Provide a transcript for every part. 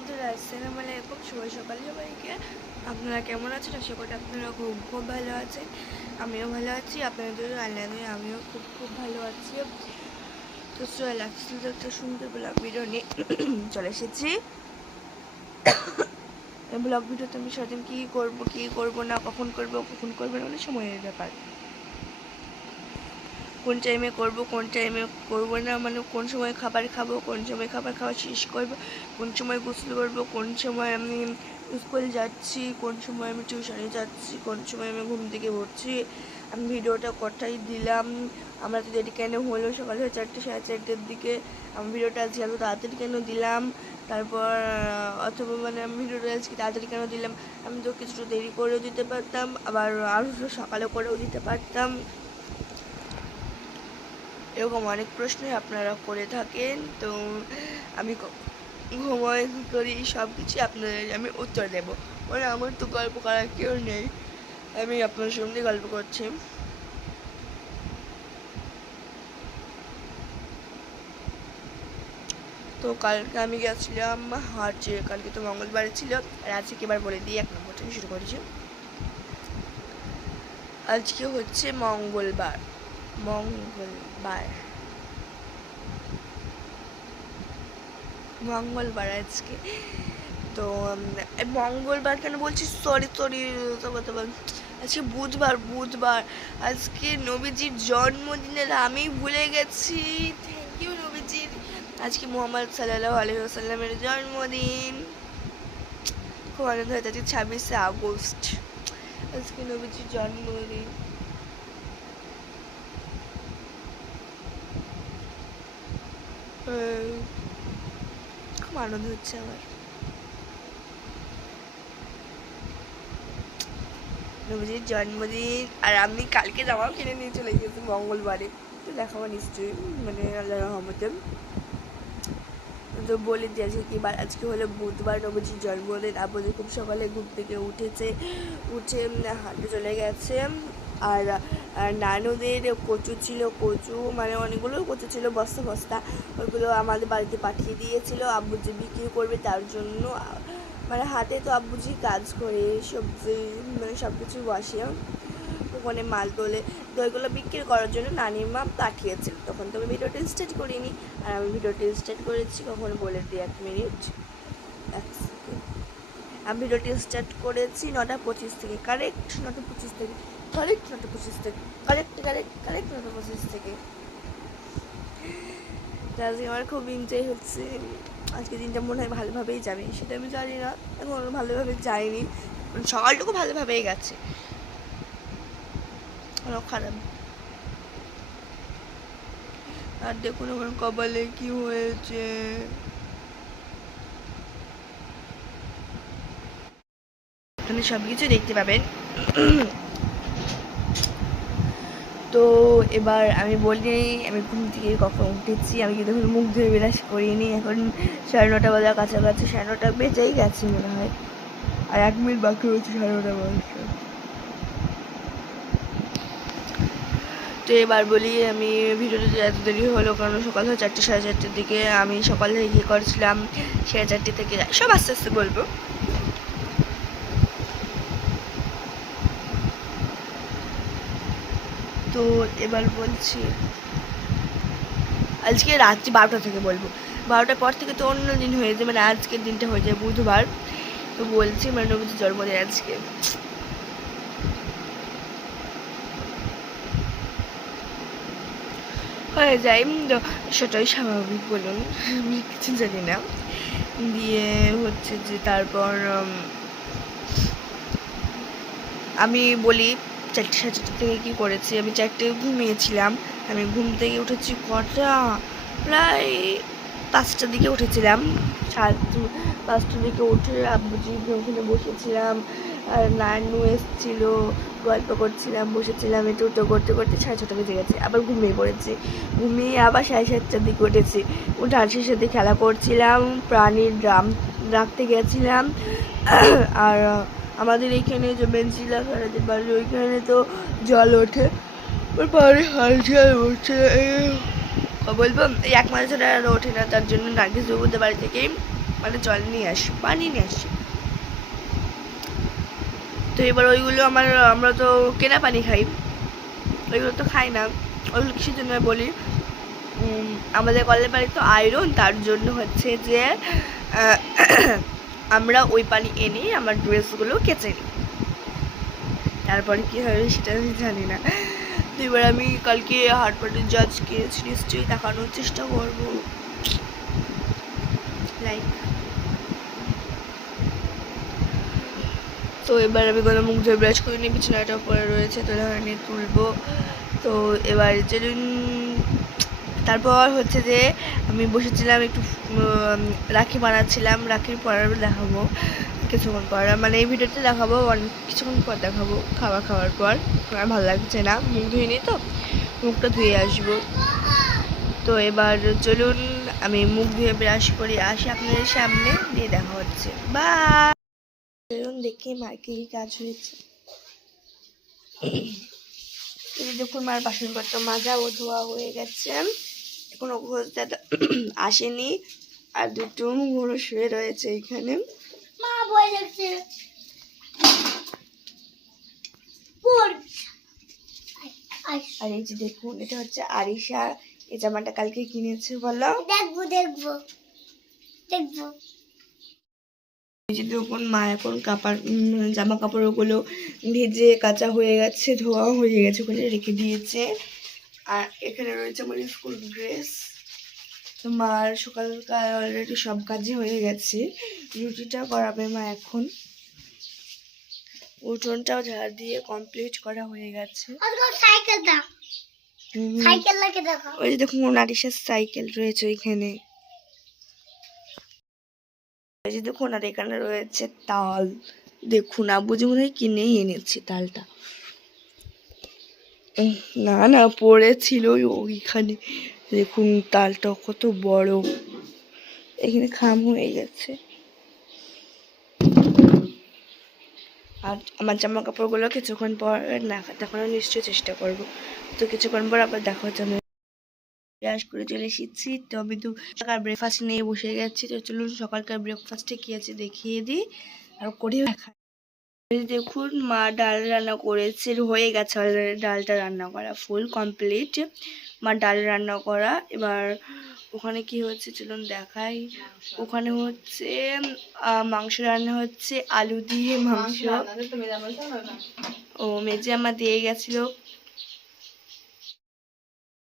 বন্ধুরা, আসসালামু আলাইকুম। শুভ সকাল সবাইকে। আপনারা কেমন আছেন? আশা করি আপনারা খুব খুব ভালো আছেন। আমিও ভালো আছি। আপনাদের আল্লাহ আমিও খুব খুব ভালো আছি। তো চল আসলে একটা সুন্দর ব্লগ ভিডিও নিয়ে চলে এসেছি। এই ব্লগ ভিডিওতে আমি সারাদিন কী করবো না, কখন করবো না, অনেক সময়ের ব্যাপার। কোন টাইমে করবো, কোন টাইমে করবো না, মানে কোন সময় খাবার খাবো, কোন সময় খাবার খাওয়া শেষ করবো, কোন সময় গোসল করবো, কোন সময় আমি স্কুল যাচ্ছি, কোন সময় আমি টিউশনে যাচ্ছি, কোন সময় আমি ঘুম থেকে উঠছি, আমি ভিডিওটা কটাই দিলাম, আমরা তো দেরি কেন হলো, সকাল 4টে 4:30টার দিকে আমি ভিডিওটা আজকে এত তাড়াতাড়ি কেন দিলাম, তারপর অথবা মানে আমি ভিডিওটা আজকে তাড়াতাড়ি কেন দিলাম, আমি তো কিছুটা দেরি করেও দিতে পারতাম, আবার আরও সকালে করেও দিতে পারতাম। এরকম অনেক প্রশ্নই আপনারা করে থাকেন। তো আমি ঘুমোয় করি, সব কিছু আপনাদের আমি উত্তর দেব। মানে আমার তো গল্প করার কেউ নেই, আমি আপনার সঙ্গে গল্প করছি। তো কালকে আমি গেছিলাম হাটে। কালকে তো মঙ্গলবার ছিল, আর আজকে এবার বলে দিই 1 নম্বর থেকে শুরু করেছি। আজকে হচ্ছে মঙ্গলবার। মঙ্গলবার আজকে। তো মঙ্গলবার কেন বলছি, সরি আজকে বুধবার। আজকে নবীজির জন্মদিনের আমি ভুলে গেছি। থ্যাংক ইউ নবীজির। আজকে মোহাম্মদ সাল্লাল্লাহু আলাইহি ওয়াসাল্লামের জন্মদিন। খুব আনন্দ হয়েছে। আজকে 26শে আগস্ট, আজকে নবীজির জন্মদিন। খুব আনন্দ হচ্ছে আমার। নবীজির জন্মদিন, আর আমি কালকে জামাও কিনে নিয়ে চলে গেছি মঙ্গলবারে। তো দেখাবো নিশ্চয়ই, মানে আল্লাহ রহমতে। তো বলে দিয়েছে কি আজকে হলো বুধবার, নবীজির জন্মদিন। আব্বু খুব সকালে ঘুম থেকে উঠে হাঁটতে চলে গেছে। আর নানুদের কচু ছিল, মানে অনেকগুলো কচু ছিল, বস্তা বস্তা। ওইগুলো আমাদের বাড়িতে পাঠিয়ে দিয়েছিল আব্বু যে বিক্রি করবে তার জন্য। মানে হাতে তো আব্বুজি কাজ করে, সবজি মানে সব কিছু বসে, ওখানে মাল তোলে। তো ওইগুলো বিক্রি করার জন্য নানির মা পাঠিয়েছিল। তখন তো আমি ভিডিওটা স্টার্ট করিনি, আর আমি ভিডিওটা স্টার্ট করেছি কখন বলে দিই 1 মিনিট 1 সেকেন্ড। আমি ভিডিওটি স্টার্ট করেছি 9:25 থেকে, কারেক্ট 9:25 থেকে, কারেক্ট 9:25 থেকে, কারেক্ট 9:25 থেকে। আজকে আমার খুব এনজয় হচ্ছে। আজকে দিনটা মনে হয় ভালোভাবেই যাবে, সেটা আমি জানি না, এখন ভালোভাবে যায়নি, সকালটুকু ভালোভাবেই গেছে, খারাপ। আর দেখুন আমার কপালে কি হয়েছে। আপনি সব কিছু দেখতে পাবেন। তো এবার আমি বলি, আমি ঘুম থেকে কখন উঠেছি। আমি কিন্তু এখন মুখ ধুয়ে বিরাজ করিনি। এখন 9:30 বাজার কাছাকাছি, 9:30 বেজেই গেছে মনে হয়, আর 1 মিনিট বাকি হয়েছে 9:30 বাজতে। তো এবার বলি, আমি ভিডিওতে এত দেরি হলো কারণ সকাল 4টে 4:30টার দিকে আমি সকালে ইয়ে করেছিলাম। 4:30 থেকে সব আস্তে আস্তে বলবো। তো এবার বলছি, আজকে রাত্রি 12টা থেকে বলবো। 12টার পর থেকে তো অন্য দিন হয়ে যায়, মানে আজকের দিনটা হয়ে যায় বুধবার। তো বলছি মানে নবীজির জন্মদিন আজকে। হয়ে যায়, সেটাই স্বাভাবিক বলুন, আমি কিছু জানি না। দিয়ে হচ্ছে যে তারপর আমি বলি 4টে 4:30 থেকে কী করেছি। আমি 4টায় ঘুমিয়েছিলাম। আমি ঘুম থেকে উঠেছি কটা, প্রায় 5টার দিকে উঠেছিলাম। 5টার দিকে উঠে আব্বুজি ওখানে বসেছিলাম, আর নানু এসেছিলো, গল্প করছিলাম, বসেছিলাম, একটু তো করতে করতে 6:30 বেজে গেছে। আবার ঘুমিয়ে পড়েছি, ঘুমিয়ে আবার 7:30টার দিকে উঠেছি। উঠে আরশির সাথে খেলা করছিলাম, প্রাণীর ড্রাম রাখতে গেছিলাম। আর আমাদের এইখানে যে বেঞ্চিলা খারাদের বাড়ি, ওইখানে তো জল ওঠে, পাহাড়ে হাল ঝাল ওঠে। বলবো এই 1 মাস ধরে আর ওঠে না, তার জন্য নার্গিস বাবুদের বাড়ি থেকেই মানে জল নিয়ে আসি, পানি নিয়ে আসি। তো এবার ওইগুলো আমরা তো কেনা পানি খাই, ওইগুলো তো খাই না। ওইগুলো কিসের জন্য বলি, আমাদের কলের পানি তো আয়রন, তার জন্য হচ্ছে যে আমরা ওই পানি এনে আমার ড্রেসগুলো কেচে নিই। তারপরে কী হবে সেটা আমি জানি না। তো এবার আমি কালকে হাটপাটের জাজকে নিশ্চয়ই দেখানোর চেষ্টা করবো। লাইক তো এবার আমি গলা মুখ ধুয়ে ব্রাশ করে নিয়ে বিছানাটা পরে রয়েছে, তো ধরনের তুলবো। তো এবার চলুন। তারপর হচ্ছে যে আমি বসেছিলাম একটু রাখি বানাচ্ছিলাম, রাখির পর দেখাবো কিছুক্ষণ পর, মানে এই ভিডিওতে দেখাবো কিছুক্ষণ পর দেখাবো, খাওয়ার পর। আর ভালো লাগছে না, মুখ ধুইনি তো, মুখটা ধুয়ে আসবো। তো এবার চলুন আমি মুখ ধুয়ে ব্রাশ করে আসি আপনাদের সামনে, দিয়ে দেখা হচ্ছে। বা চলুন দেখি মার কি কাজ হয়েছে। দেখুন মার বাসনপত্র মাজা ও ধোয়া হয়ে গেছে, এখনো দাদা আসেনি, আর দুটো মুড়ো শুয়ে রয়েছে এখানে। আর এই যে দেখুন, এটা হচ্ছে আরিশা, এই জামাটা কালকে কিনেছে। বলো দেখবো দেখবো দেখবো। এই যে দেখুন মা এখন জামা কাপড় ওগুলো ভেজে কাঁচা হয়ে গেছে, ধোয়া হয়ে গেছে, ওখানে রেখে দিয়েছে। আর এখানে রয়েছে আমার স্কুল ড্রেস। তো মার সকালকার অলরেডি সব কাজই হয়ে গেছে, রুটিটা করাবে মা এখন। উঠোনটাও ঝাড় দিয়ে কমপ্লিট করা হয়ে গেছে। ওই যে দেখুন আরিশার সাইকেল রয়েছে ওইখানে। এই যে দেখুন, আর এখানে রয়েছে তাল। দেখুন আব্বু যে মনে হয় কিনেই এনেছে তালটা। না না পড়েছিল ওইখানে। দেখুন তালটা কত বড়, এখানে খাম হয়ে গেছে। আর আমার জামা কাপড়গুলো কিছুক্ষণ পর না দেখানোর নিশ্চয়ই চেষ্টা করবো। তো কিছুক্ষণ পর আবার দেখা হচ্ছে। আমি ব্রাশ করে চলে এসেছি, তো আমি তো সকাল ব্রেকফাস্ট নিয়ে বসে গেছি। তো চলুন সকালকার ব্রেকফাস্টে কী আছে দেখিয়ে দিই আর করেও দেখা। দেখুন মা ডাল রান্না করেছে, হয়ে গেছে অলরেডি, ডালটা রান্না করা ফুল কমপ্লিট। মা ডাল রান্না করা। এবার ওখানে কি হচ্ছে চলুন দেখাই। ওখানে হচ্ছে মাংস রান্না হচ্ছে, আলু দিয়ে মাংস। ও মেজে আমার দিয়ে গেছিল,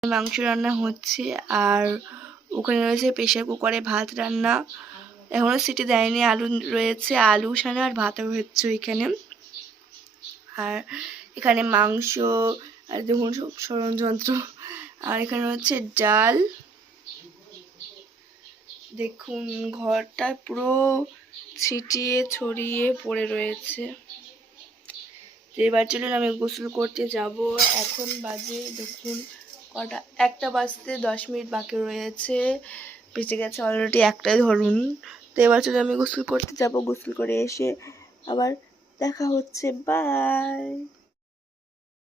মাংস রান্না হচ্ছে। আর ওখানে রয়েছে প্রেশার কুকারে ভাত রান্না, এখনো সিটি দেয়নি। আলু রয়েছে, আলু সানা আর ভাতও হচ্ছে ওইখানে। আর এখানে মাংস আর দেখুন সব ষড়যন্ত্র। আর এখানে হচ্ছে ডাল। দেখুন ঘরটা পুরো ছিটিয়ে ছড়িয়ে পড়ে রয়েছে। এবার চলুন আমি গোসল করতে যাব। এখন বাজে দেখুন কটা, 1টা বাজতে 10 মিনিট বাকি রয়েছে, বেঁচে গেছে অলরেডি 1টায় ধরুন। তো এবার চলুন আমি গোসল করতে যাব, গোসল করে এসে আবার দেখা হচ্ছে। বাই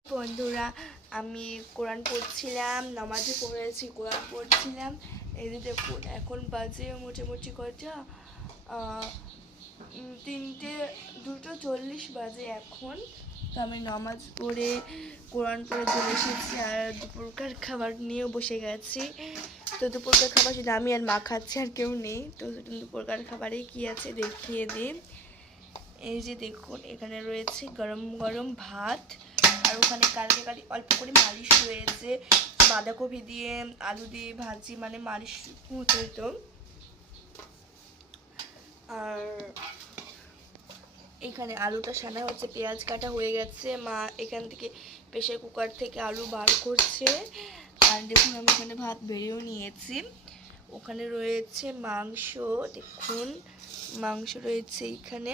বন্ধুরা। আমি কোরআন পড়ছিলাম, নামাজে পড়েছি, কোরআন পড়ছিলাম। এই যে দেখুন এখন বাজে মোটামুটি কটা 2:40 বাজে এখন। তো আমি নামাজ পড়ে কোরআন পড়ে চলে এসেছি, আর দুপুরকার খাবার নিয়েও বসে গেছি। তো দুপুরকার খাবার শুধু আমি আর মা খাচ্ছি, আর কেউ নেই। তো দুপুরকার খাবারে কি আছে দেখিয়ে দিই। এই যে দেখুন এখানে রয়েছে গরম গরম ভাত, আর ওখানে কারি অল্প করে মালিশ রয়েছে, বাঁধাকপি দিয়ে আলু দিয়ে ভাজি, মানে মালিশ হতো। আর এখানে আলুটা সানা হচ্ছে, পেঁয়াজ কাটা হয়ে গেছে, মা এখান থেকে প্রেসার কুকার থেকে আলু বার করছে। আর দেখুন আমি এখানে ভাত বেড়েও নিয়েছি। ওখানে রয়েছে মাংস, দেখুন মাংস রয়েছে এখানে,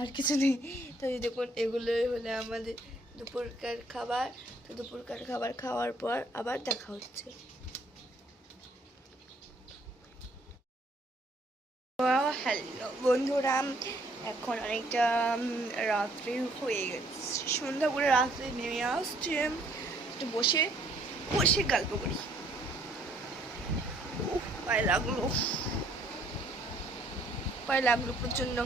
আর কিছু নেই। তো দেখুন এগুলোই হলো আমাদের দুপুরকার খাবার। তো দুপুরকার খাবার খাওয়ার পর আবার দেখা হচ্ছে। হ্যালো বন্ধুরা, এখন অনেকটা রাত্রি হয়ে গেছে, সন্ধ্যা করে রাত্রি নেমে আসছে। একটু বসে বসে গল্প করি। পায়ে লাগলো, পায়ে লাগলো প্রচন্ড।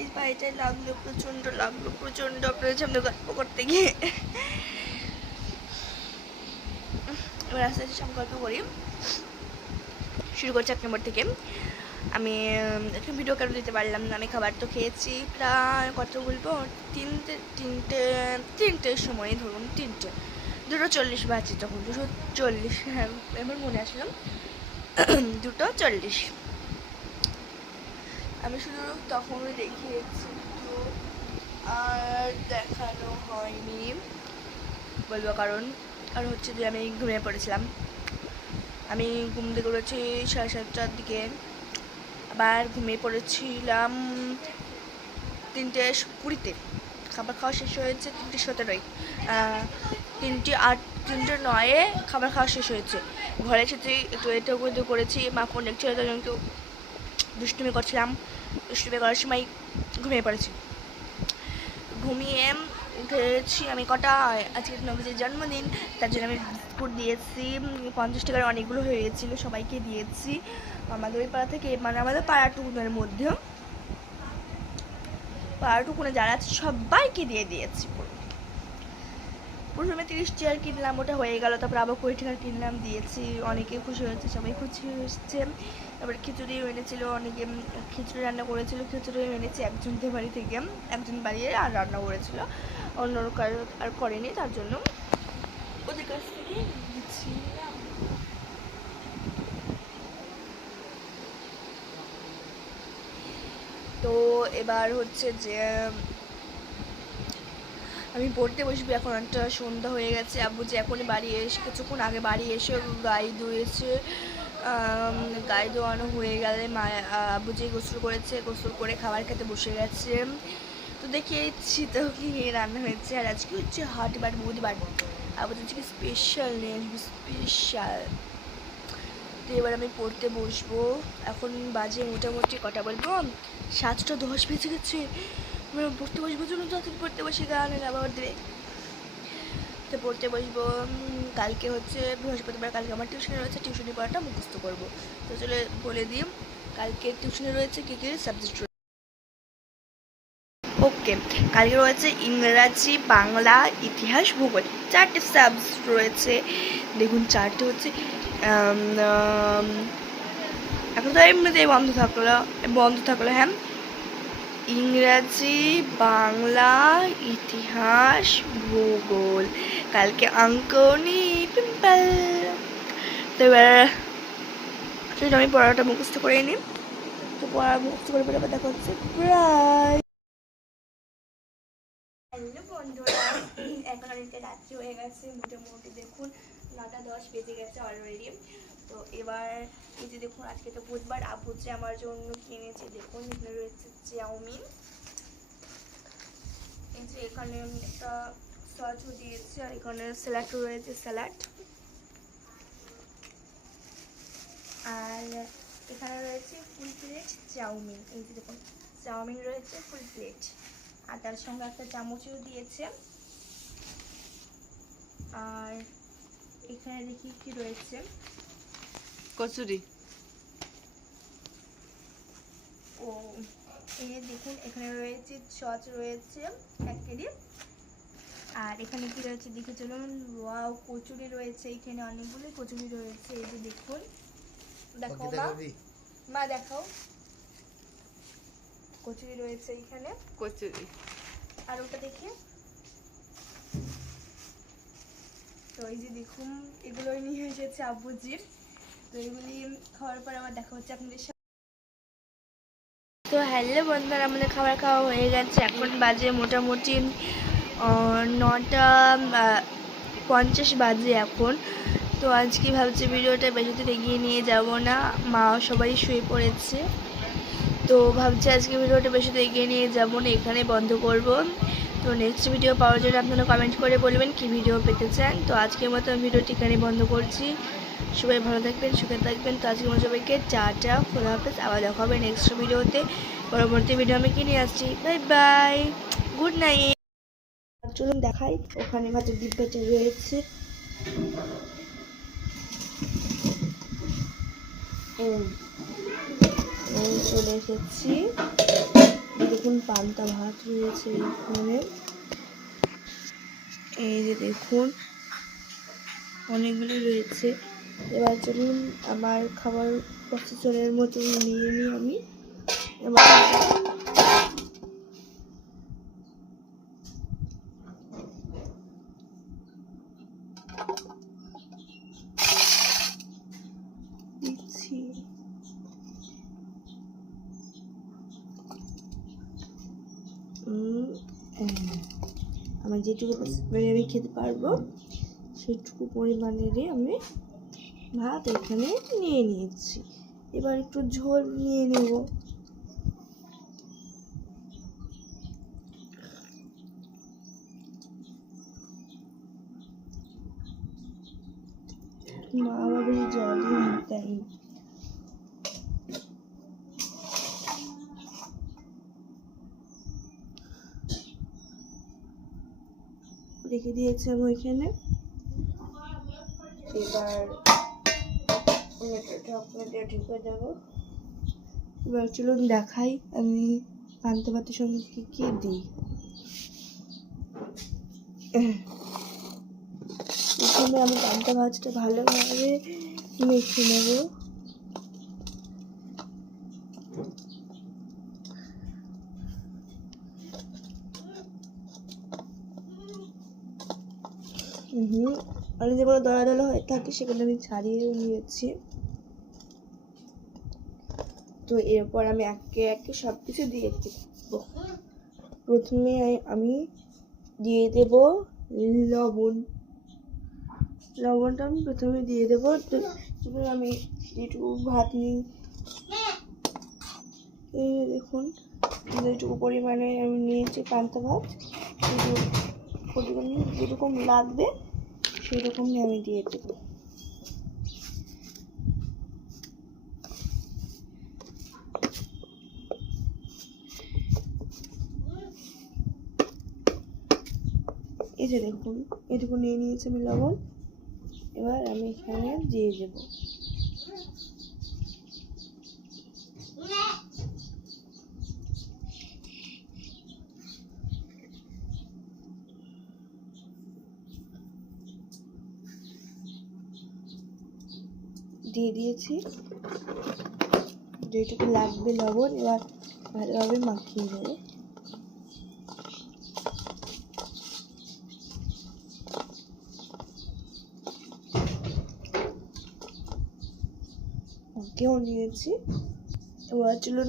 এই পায়েটায় লাগলো প্রচন্ড, লাগলো প্রচন্ড আপনাদের সামনে গল্প করতে গিয়ে। এবার আস্তে আস্তে সব গল্প করি, শুরু করছি 1 নম্বর থেকে। আমি একটা ভিডিও কেন দিতে পারলাম না, আমি খাবার তো খেয়েছি প্রায় কত বলবো, তিনটের সময়, ধরুন 2:40 বাজে, তখন 2:40, হ্যাঁ এবার মনে আসলাম 2:40। আমি শুধু তখন দেখিয়েছি, তো আর দেখানো হয়নি বলবো, কারণ হচ্ছে যে আমি ঘুমিয়ে পড়েছিলাম। আমি ঘুম থেকে উঠেছি 7:30টার দিকে, আবার ঘুমিয়ে পড়েছিলাম 3:20-তে। খাবার খাওয়া শেষ হয়েছে 3:17-য়, 3:08, 3:09-এ খাবার খাওয়া শেষ হয়েছে। ঘরে এসেছি, একটু এটা কিন্তু করেছি, মা ফোন দেখছিল, তাই জন্য দুষ্টুমি করছিলাম। দুষ্টুমি করার সময় ঘুমিয়ে পড়েছি। ঘুমিয়ে উঠেছি আমি কটা, আজকে নবীজের জন্মদিন, তার জন্য আমি বিস্কুট দিয়েছি 50 টাকার, অনেকগুলো হয়ে গেছিলো, সবাইকে দিয়েছি। আমাদের ওই পাড়া থেকে, মানে আমাদের পাড়াটুকুনের মধ্যে, পাড়াটুকুনে যারা আছে সবাইকে দিয়ে দিয়েছি। প্রথমে 30 চেয়ার কিনলাম, ওটা হয়ে গেল, তারপর আবার 20 টাকার কিনলাম, দিয়েছি। অনেকে খুশি হয়েছে, সবাই খুশি হয়েছে। তারপরে খিচুড়িও এনেছিল, অনেকে খিচুড়ি রান্না করেছিল, খিচুড়িও এনেছে একজনদের বাড়ি থেকে, একজন বাড়িয়ে আর রান্না করেছিল, অন্য কারো আর করেনি, তার জন্য ওদের কাছ থেকে দিচ্ছিলাম। তো এবার হচ্ছে যে আমি পড়তে বসবি, এখন একটা সন্ধ্যা হয়ে গেছে। আব্বু যে এখনই বাড়ি এসে, কিছুক্ষণ আগে বাড়ি এসে গায়ে ধুয়েছে, গায়ে ধোয়ানো হয়ে গেলে মা আব্বু যে গোসল করেছে, গোসল করে খাবার খেতে বসে গেছে। তো দেখিয়েছি তো কি রান্না হয়েছে, আর আজকে হচ্ছে হাটবার, বুধবার, আব্বু আজকে স্পেশাল নেই, স্পেশাল। তো এবার আমি পড়তে বসবো। এখন বাজে মোটামুটি কটা বলবো, 7:10 বেজে গেছে। পড়তে বসবো, জন্য তাড়াতাড়ি পড়তে বসে, গান আবার দেবে। তো পড়তে বসবো। কালকে হচ্ছে বৃহস্পতিবার, কালকে আমার টিউশনে রয়েছে, টিউশনি পড়াটা মুখস্থ করবো। তো চলে বলে দিই, কালকে টিউশনে রয়েছে কী কী সাবজেক্ট রয়েছে। ওকে, কালকে রয়েছে ইংরাজি, বাংলা, ইতিহাস, ভূগোল, 4টে সাবজেক্ট রয়েছে। দেখুন 4টে হচ্ছে, এখন তো এমনিতেই বন্ধ থাকলো, হ্যাঁ, ইংরাজি, বাংলা, ইতিহাস, ভূগোল, কালকে অঙ্কনি পিম্পল। তো এবার আমি পড়াটা মুখস্থ করে নিই। তো পড়া মুখস্থ করে পরে আবার দেখা হচ্ছে প্রায়। হ্যালো বন্ধুরা, এখন অনেকটা রাত্রি হয়ে গেছে, মোটামুটি দেখুন 9:10 বেজে গেছে অলরেডি। তো এবার এই যে দেখুন, আজকে তো বুধবার, আব্বু যে আমার জন্য কিনেছে, দেখুন এখানে রয়েছে চাউমিন, এই যে এখানে একটা সসও দিয়েছে, আর এখানে স্যালাডও রয়েছে, স্যালাড, আর এখানে রয়েছে ফুল প্লেট চাউমিন। এই যে দেখুন চাউমিন রয়েছে ফুল প্লেট, আর তার সঙ্গে একটা চামচও দিয়েছে। আর এখানে দেখি কি রয়েছে, কচুরি। ও এই দেখুন এখানে রয়েছে সস রয়েছে 1 কেজি। আর এখানে কি রয়েছে দেখে চলুন, ওয়াও কচুরি রয়েছে, এখানে অনেকগুলো কচুরি রয়েছে। এই যে দেখুন, দেখো মা দেখাও, কচুরি রয়েছে এখানে, কচুরি। আর ওটা দেখি, তো এই যে দেখুন এগুলোই নিয়ে এসেছে আব্বুজির। তো এগুলি খাওয়ার পর আবার দেখা হচ্ছে আপনাদের সাথে। তো হ্যালো বন্ধুরা, আমাদের খাবার খাওয়া হয়ে গেছে, এখন বাজে মোটামুটি 9:50 বাজে এখন। তো আজকে ভাবছি ভিডিওটা বেশি দূর এগিয়ে নিয়ে যাব না, মা সবাই শুয়ে পড়েছে, তো ভাবছি আজকে ভিডিওটা বেশি দূর এগিয়ে নিয়ে যাব না, এখানে বন্ধ করব। তো নেক্সট ভিডিও পাওয়ার জন্য আপনারা কমেন্ট করে বলবেন কি ভিডিও পেতে চান। তো আজকের মতো ভিডিওটি এখানে বন্ধ করছি, সবাই ভালো থাকবেন, সুখে থাকবেন। তো আজকে আমার সবাইকে টাটা, খোদা হাফেজ, আবার দেখা হবে নেক্সট ভিডিওতে। পরবর্তী ভিডিও আমি কিনে আসছি, বাই বাই, গুড নাইট। চলুন দেখাই, ওখানে ভাতের ডিব্বাটা রয়েছে, চলে এসেছি। দেখুন পান্তা ভাত রয়েছে এখানে, এই যে দেখুন অনেকগুলো রয়েছে। এবার চলুন আমার খাবার প্রসেসরের মতো নিয়ে নিই আমি। এবার দিচ্ছি। আমার যেটুকু আমি খেতে পারবো সেটুকু পরিমাণেরই আমি ভাত এখানে নিয়ে নিয়েছি। এবার একটু ঝোল নিয়ে নেব। মা বাবা জলই দেন। রেখে দিয়েছি আমি ওইখানে। এবার ঠিক হয়ে যাবো। এবার চলুন দেখাই আমি পান্তা ভাতের সঙ্গে কি কি দিই। প্রথমে আমি পান্তা ভাতটা ভালোভাবে মেখে নেব। আমি যেগুলো দলা দলা হয়ে থাকে সেগুলো আমি ছাড়িয়েও নিয়েছি। তো এরপর আমি একে একে সব কিছু দিয়ে দেবো। প্রথমে আমি দিয়ে দেব লবণ। লবণটা আমি প্রথমে দিয়ে দেবো। তো আমি যেটুকু ভাত নিই, এই দেখুন যেটুকু পরিমাণে আমি নিয়েছি পান্তা ভাত, পরিমাণে যেরকম লাগবে সেরকমই আমি দিয়ে দেবো। এই যে দেখুন এটুকু নিয়ে নিয়েছি আমি লবণ। এবার আমি এখানে দিয়ে দেব। দিয়ে দিয়েছি যেটুকু লাগবে লবণ। এবার ভালোভাবে মাখিয়ে দেবো। মাখিয়েও নিয়েছি। এবার চলুন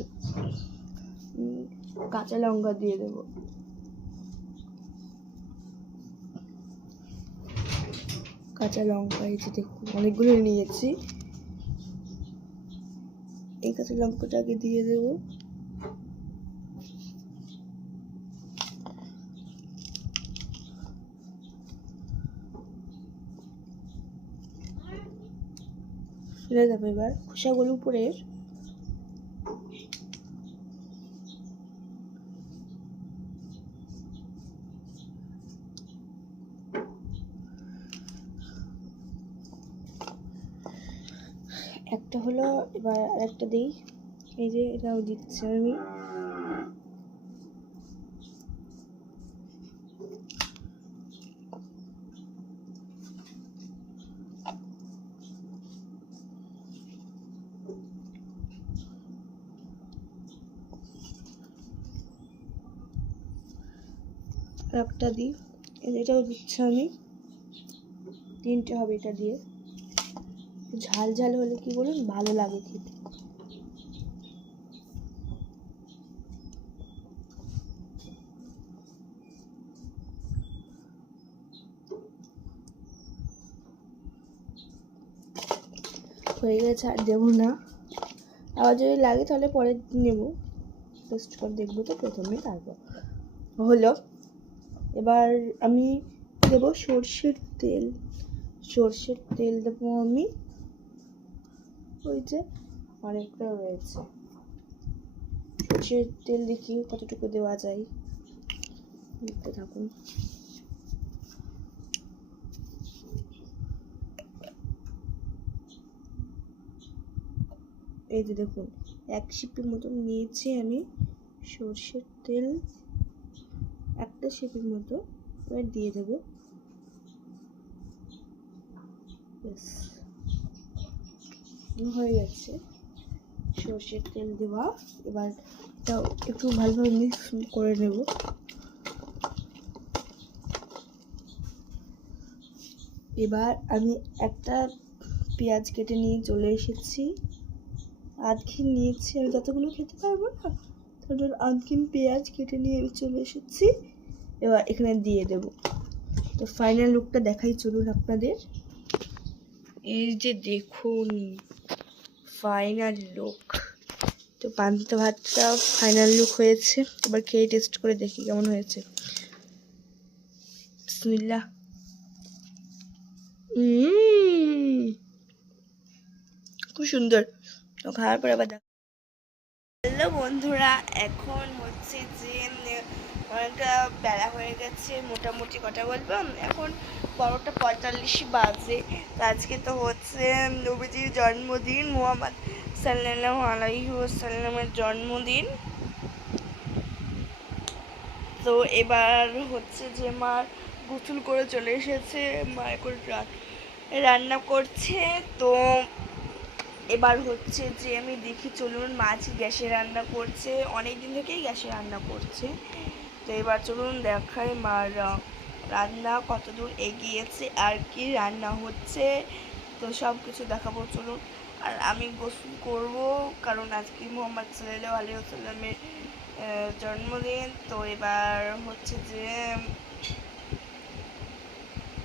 কাঁচা লঙ্কা দিয়ে দেবো। কাঁচা লঙ্কা এই যে দেখুন অনেকগুলো নিয়েছি। এই কাঁচা লঙ্কাটাকে দিয়ে দেব। ফেলে দেবো এবার খোসাগুলো উপরের। একটা হলো, এবার আরেকটা দিই। এই যে এটাও দিচ্ছি আমি। একটা দিই, এটাও দিচ্ছি আমি। তিনটে হবে এটা দিয়ে। ঝাল ঝাল হলে কি বলুন ভালো লাগে খেতে। হয়ে গেছে, আর দেবো না। আবার যদি লাগে তাহলে পরে নেব, টেস্ট করে দেখবো তো প্রথমে, তারপর হলো। এবার আমি দেবো সর্ষের তেল। সর্ষের তেল দেবো আমি, ওই যে অনেকটা রয়েছে। সর্ষের তেল দেখি কতটুকু দেওয়া যায়, দেখতে থাকুন। এই যে দেখুন 1 সিপির মতন নিয়েছি আমি সর্ষের তেল, একটা সিপির মতো এবার দিয়ে দেবো। ব্যাস হয়ে গেছে সর্ষের তেল দেওয়া। এবার এটাও একটু ভালোভাবে মিক্স করে নেব। এবার আমি একটা পেঁয়াজ কেটে নিয়ে চলে এসেছি। আধখিন নিয়েছি, আমি যতগুলো খেতে পারবো না তার জন্য আধখিন পেঁয়াজ কেটে নিয়ে আমি চলে এসেছি। এবার এখানে দিয়ে দেব। তো ফাইনাল লুকটা দেখাই চলুন আপনাদের। এই যে দেখুন ফাইনাল লুক। তো পান্তা ভাতটা ফাইনাল লুক হয়েছে। এবার খেয়ে টেস্ট করে দেখি কেমন হয়েছে। বিসমিল্লাহ। খুব সুন্দর। তো খাওয়ার পর আবার দেখ। হ্যালো বন্ধুরা, এখন হচ্ছে যে অনেকটা বেলা হয়ে গেছে, মোটামুটি কথা বলবো এখন 12:45 বাজে। তো আজকে তো হচ্ছে নবীজির জন্মদিন, মুহাম্মদ সাল্লাল্লাহু আলাইহি ওয়াসাল্লামের জন্মদিন। তো এবার হচ্ছে যে মা গোসল করে চলে এসেছে, মা এখন রান্না করছে। তো এবার হচ্ছে যে আমি দেখি চলুন, মাছ গ্যাসে রান্না করছে, অনেক দিন থেকেই গ্যাসে রান্না করছে। তো এবার চলুন দেখাই মার রান্না কতদূর এগিয়েছে আর কি রান্না হচ্ছে। তো সব কিছু দেখাবো চলুন। আর আমি গোসল করব, কারণ আজকে মুহাম্মদ সাল্লাল্লাহু আলাইহি ওয়াসাল্লামের জন্মদিন। তো এবার হচ্ছে যে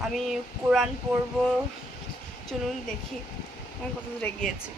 আমি কোরআন পড়ব। চলুন দেখি আমি কতদূর এগিয়েছি।